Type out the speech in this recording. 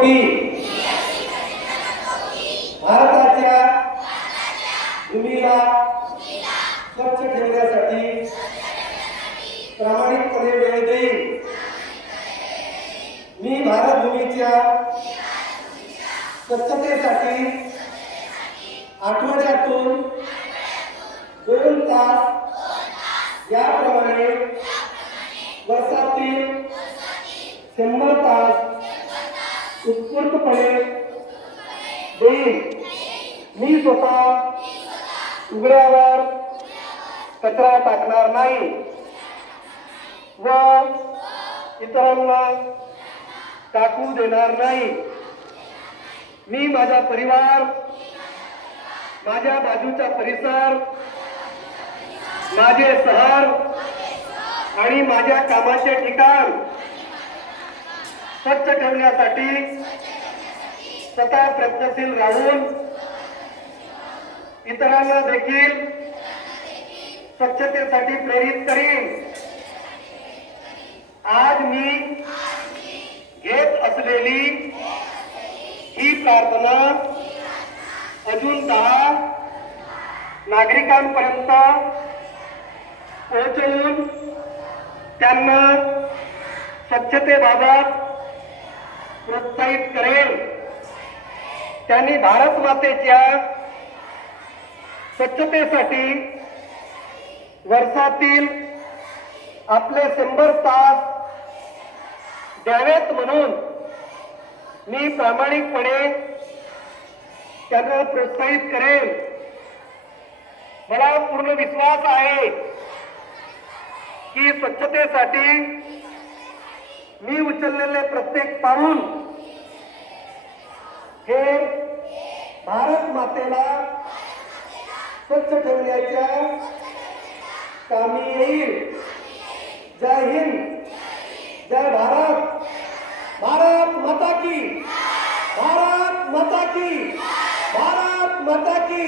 की भारताच्या भूमीला स्वच्छ ठेवण्यासाठी प्रामाणिकपणे वेळ देईन। मी भारत भूमीच्या स्वच्छतेसाठी आठवड्यातून 2 तास याप्रमाणे वर्षातील 100 तास उत्स्फूर्तपणे देईन। मी स्वतः उघड्यावर कचरा टाकणार नाही व इतरांना टाकू देणार नाही। मी माझा परिवार, माझ्या बाजूचा परिसर, माझे शहर आणि माझ्या कामाचे ठिकाण स्वच्छ ठेवण्यासाठी स्वतः प्रयत्नशील राहून इतरांना देखील स्वच्छतेसाठी प्रेरित करीन। आज मी घेत असलेली ही प्रार्थना अजून 10 नागरिकांपर्यंत पोहोचवून त्यांना स्वच्छतेबाबत प्रोत्साहित करेल। त्यांनी भारत मातेच्या स्वच्छतेसाठी वर्षातील आपले 100 तास द्यावेत म्हणून मी प्रामाणिकपणे त्यांना प्रोत्साहित करेन। मला पूर्ण विश्वास आहे की स्वच्छतेसाठी मी उचललेले प्रत्येक पाऊल हे भारत मातेला स्वच्छ ठेवण्याच्या कामी येईल। जय हिंद, जय भारत, भारत माता की, भारत माता की, भारत माता की।